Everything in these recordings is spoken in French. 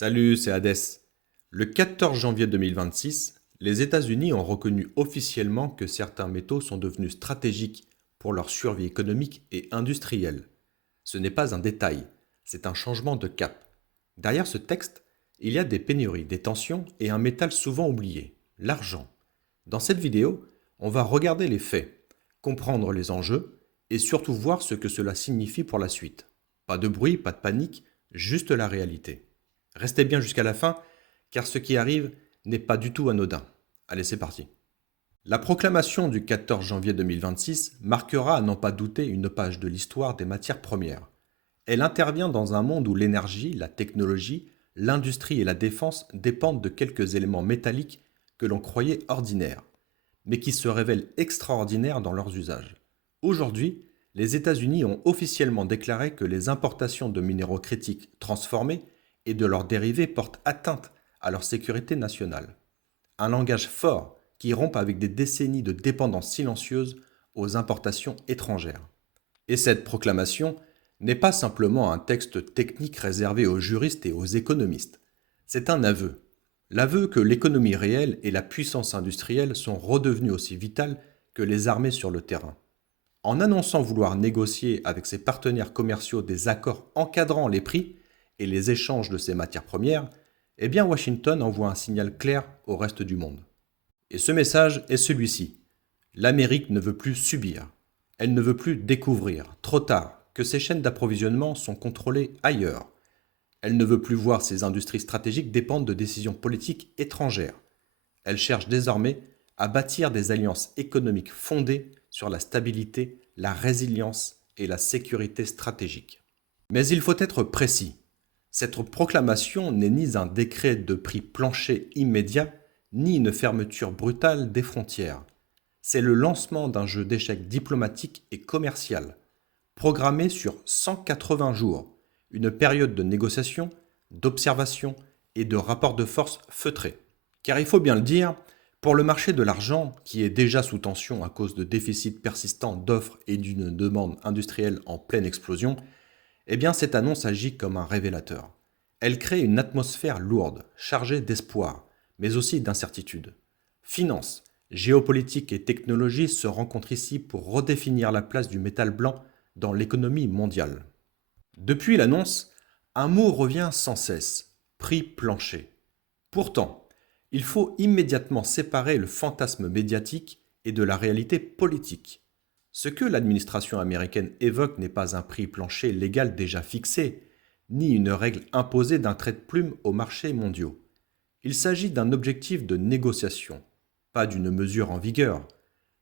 Salut, c'est Hadès. Le 14 janvier 2026, les États-Unis ont reconnu officiellement que certains métaux sont devenus stratégiques pour leur survie économique et industrielle. Ce n'est pas un détail, c'est un changement de cap. Derrière ce texte, il y a des pénuries, des tensions et un métal souvent oublié, l'argent. Dans cette vidéo, on va regarder les faits, comprendre les enjeux et surtout voir ce que cela signifie pour la suite. Pas de bruit, pas de panique, juste la réalité. Restez bien jusqu'à la fin, car ce qui arrive n'est pas du tout anodin. Allez, c'est parti. La proclamation du 14 janvier 2026 marquera à n'en pas douter une page de l'histoire des matières premières. Elle intervient dans un monde où l'énergie, la technologie, l'industrie et la défense dépendent de quelques éléments métalliques que l'on croyait ordinaires, mais qui se révèlent extraordinaires dans leurs usages. Aujourd'hui, les États-Unis ont officiellement déclaré que les importations de minéraux critiques transformés et de leurs dérivés portent atteinte à leur sécurité nationale. Un langage fort qui rompt avec des décennies de dépendance silencieuse aux importations étrangères. Et cette proclamation n'est pas simplement un texte technique réservé aux juristes et aux économistes. C'est un aveu. L'aveu que l'économie réelle et la puissance industrielle sont redevenues aussi vitales que les armées sur le terrain. En annonçant vouloir négocier avec ses partenaires commerciaux des accords encadrant les prix et les échanges de ces matières premières, eh bien Washington envoie un signal clair au reste du monde. Et ce message est celui-ci. L'Amérique ne veut plus subir. Elle ne veut plus découvrir, trop tard, que ses chaînes d'approvisionnement sont contrôlées ailleurs. Elle ne veut plus voir ses industries stratégiques dépendre de décisions politiques étrangères. Elle cherche désormais à bâtir des alliances économiques fondées sur la stabilité, la résilience et la sécurité stratégique. Mais il faut être précis. Cette proclamation n'est ni un décret de prix plancher immédiat, ni une fermeture brutale des frontières. C'est le lancement d'un jeu d'échecs diplomatique et commercial, programmé sur 180 jours, une période de négociation, d'observation et de rapport de force feutré. Car il faut bien le dire, pour le marché de l'argent, qui est déjà sous tension à cause de déficits persistants d'offres et d'une demande industrielle en pleine explosion, eh bien cette annonce agit comme un révélateur. Elle crée une atmosphère lourde, chargée d'espoir, mais aussi d'incertitude. Finance, géopolitique et technologie se rencontrent ici pour redéfinir la place du métal blanc dans l'économie mondiale. Depuis l'annonce, un mot revient sans cesse, prix plancher. Pourtant, il faut immédiatement séparer le fantasme médiatique et de la réalité politique. Ce que l'administration américaine évoque n'est pas un prix plancher légal déjà fixé, ni une règle imposée d'un trait de plume aux marchés mondiaux. Il s'agit d'un objectif de négociation, pas d'une mesure en vigueur.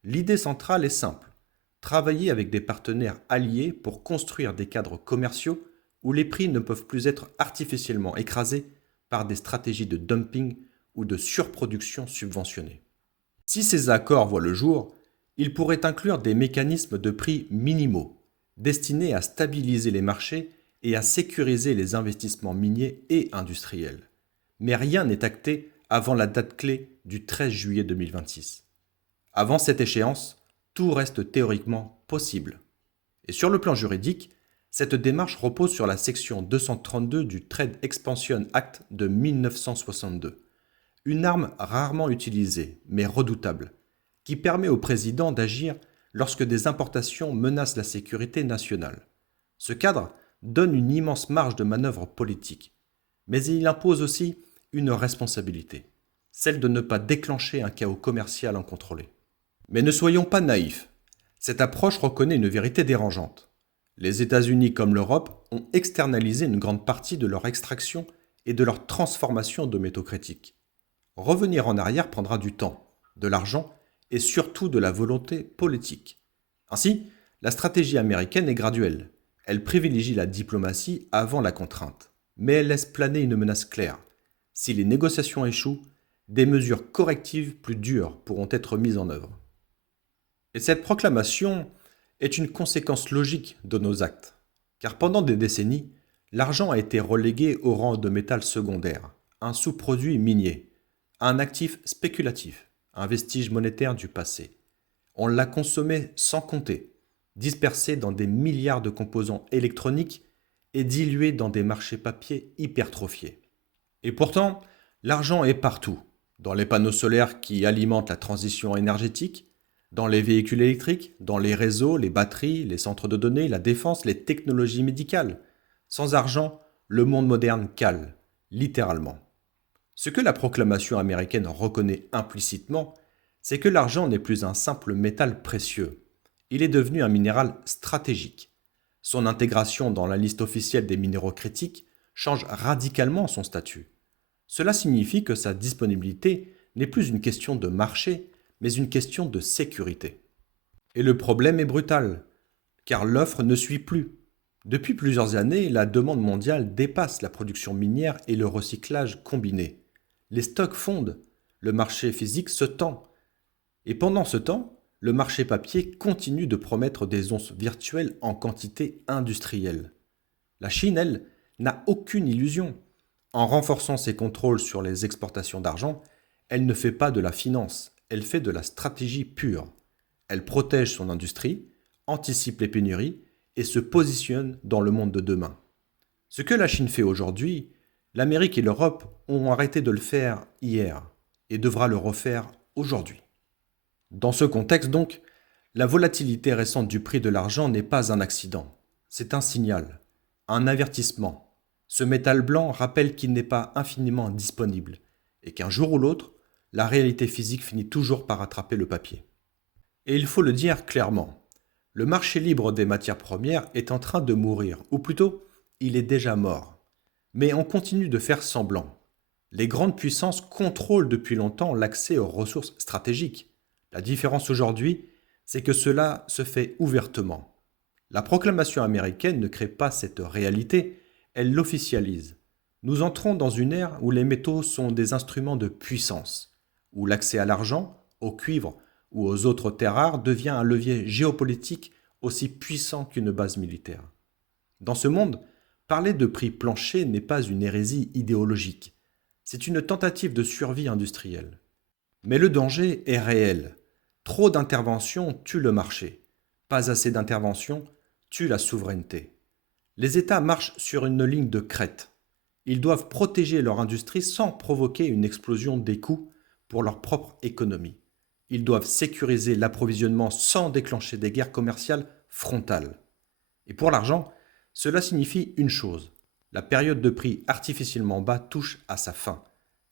L'idée centrale est simple, travailler avec des partenaires alliés pour construire des cadres commerciaux où les prix ne peuvent plus être artificiellement écrasés par des stratégies de dumping ou de surproduction subventionnée. Si ces accords voient le jour, ils pourraient inclure des mécanismes de prix minimaux, destinés à stabiliser les marchés et à sécuriser les investissements miniers et industriels. Mais rien n'est acté avant la date clé du 13 juillet 2026. Avant cette échéance, tout reste théoriquement possible. Et sur le plan juridique, cette démarche repose sur la section 232 du Trade Expansion Act de 1962, une arme rarement utilisée, mais redoutable, qui permet au président d'agir lorsque des importations menacent la sécurité nationale. Ce cadre donne une immense marge de manœuvre politique, mais il impose aussi une responsabilité, celle de ne pas déclencher un chaos commercial incontrôlé. Mais ne soyons pas naïfs, cette approche reconnaît une vérité dérangeante. Les États-Unis comme l'Europe ont externalisé une grande partie de leur extraction et de leur transformation de métaux critiques. Revenir en arrière prendra du temps, de l'argent et surtout de la volonté politique. Ainsi, la stratégie américaine est graduelle. Elle privilégie la diplomatie avant la contrainte, mais elle laisse planer une menace claire. Si les négociations échouent, des mesures correctives plus dures pourront être mises en œuvre. Et cette proclamation est une conséquence logique de nos actes, car pendant des décennies, l'argent a été relégué au rang de métal secondaire, un sous-produit minier, un actif spéculatif, un vestige monétaire du passé. On l'a consommé sans compter, dispersé dans des milliards de composants électroniques et dilué dans des marchés papier hypertrophiés. Et pourtant, l'argent est partout, dans les panneaux solaires qui alimentent la transition énergétique, dans les véhicules électriques, dans les réseaux, les batteries, les centres de données, la défense, les technologies médicales. Sans argent, le monde moderne cale, littéralement. Ce que la proclamation américaine reconnaît implicitement, c'est que l'argent n'est plus un simple métal précieux. Il est devenu un minéral stratégique. Son intégration dans la liste officielle des minéraux critiques change radicalement son statut. Cela signifie que sa disponibilité n'est plus une question de marché, mais une question de sécurité. Et le problème est brutal, car l'offre ne suit plus. Depuis plusieurs années, la demande mondiale dépasse la production minière et le recyclage combiné. Les stocks fondent, le marché physique se tend. Et pendant ce temps, le marché papier continue de promettre des onces virtuelles en quantité industrielle. La Chine, elle, n'a aucune illusion. En renforçant ses contrôles sur les exportations d'argent, elle ne fait pas de la finance, elle fait de la stratégie pure. Elle protège son industrie, anticipe les pénuries et se positionne dans le monde de demain. Ce que la Chine fait aujourd'hui, l'Amérique et l'Europe ont arrêté de le faire hier et devra le refaire aujourd'hui. Dans ce contexte donc, la volatilité récente du prix de l'argent n'est pas un accident, c'est un signal, un avertissement. Ce métal blanc rappelle qu'il n'est pas infiniment disponible et qu'un jour ou l'autre, la réalité physique finit toujours par attraper le papier. Et il faut le dire clairement, le marché libre des matières premières est en train de mourir, ou plutôt, il est déjà mort. Mais on continue de faire semblant. Les grandes puissances contrôlent depuis longtemps l'accès aux ressources stratégiques. La différence aujourd'hui, c'est que cela se fait ouvertement. La proclamation américaine ne crée pas cette réalité, elle l'officialise. Nous entrons dans une ère où les métaux sont des instruments de puissance, où l'accès à l'argent, au cuivre ou aux autres terres rares devient un levier géopolitique aussi puissant qu'une base militaire. Dans ce monde, parler de prix plancher n'est pas une hérésie idéologique, c'est une tentative de survie industrielle. Mais le danger est réel. Trop d'interventions tuent le marché. Pas assez d'interventions tuent la souveraineté. Les États marchent sur une ligne de crête. Ils doivent protéger leur industrie sans provoquer une explosion des coûts pour leur propre économie. Ils doivent sécuriser l'approvisionnement sans déclencher des guerres commerciales frontales. Et pour l'argent, cela signifie une chose. La période de prix artificiellement bas touche à sa fin.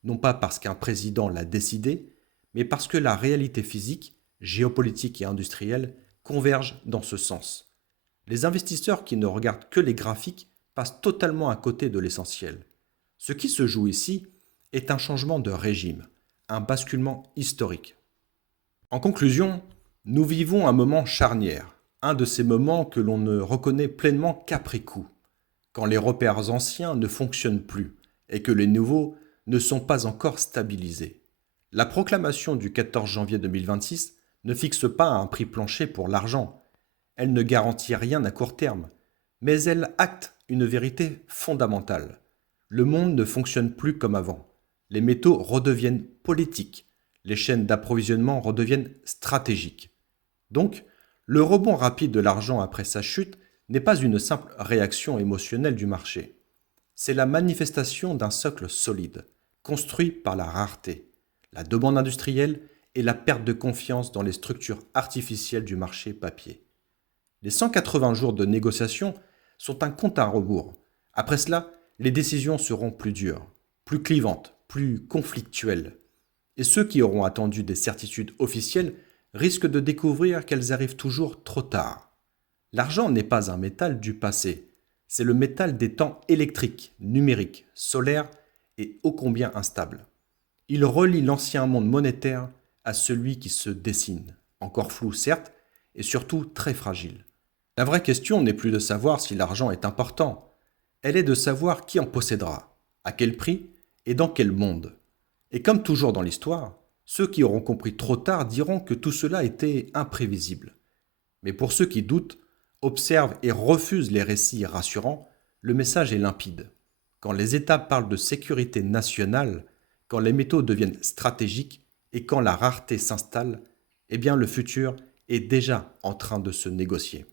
Non pas parce qu'un président l'a décidé, mais parce que la réalité physique, géopolitique et industrielle convergent dans ce sens. Les investisseurs qui ne regardent que les graphiques passent totalement à côté de l'essentiel. Ce qui se joue ici est un changement de régime, un basculement historique. En conclusion, nous vivons un moment charnière, un de ces moments que l'on ne reconnaît pleinement qu'après coup, quand les repères anciens ne fonctionnent plus et que les nouveaux ne sont pas encore stabilisés. La proclamation du 14 janvier 2026 ne fixe pas un prix plancher pour l'argent. Elle ne garantit rien à court terme, mais elle acte une vérité fondamentale. Le monde ne fonctionne plus comme avant. Les métaux redeviennent politiques. Les chaînes d'approvisionnement redeviennent stratégiques. Donc, le rebond rapide de l'argent après sa chute n'est pas une simple réaction émotionnelle du marché. C'est la manifestation d'un socle solide, construit par la rareté, la demande industrielle et la perte de confiance dans les structures artificielles du marché papier. Les 180 jours de négociation sont un compte à rebours. Après cela, les décisions seront plus dures, plus clivantes, plus conflictuelles. Et ceux qui auront attendu des certitudes officielles risquent de découvrir qu'elles arrivent toujours trop tard. L'argent n'est pas un métal du passé, c'est le métal des temps électriques, numériques, solaires et ô combien instables. Il relie l'ancien monde monétaire à celui qui se dessine, encore flou certes, et surtout très fragile. La vraie question n'est plus de savoir si l'argent est important, elle est de savoir qui en possédera, à quel prix et dans quel monde. Et comme toujours dans l'histoire, ceux qui auront compris trop tard diront que tout cela était imprévisible. Mais pour ceux qui doutent, observent et refusent les récits rassurants, le message est limpide. Quand les États parlent de sécurité nationale, quand les métaux deviennent stratégiques et quand la rareté s'installe, eh bien le futur est déjà en train de se négocier.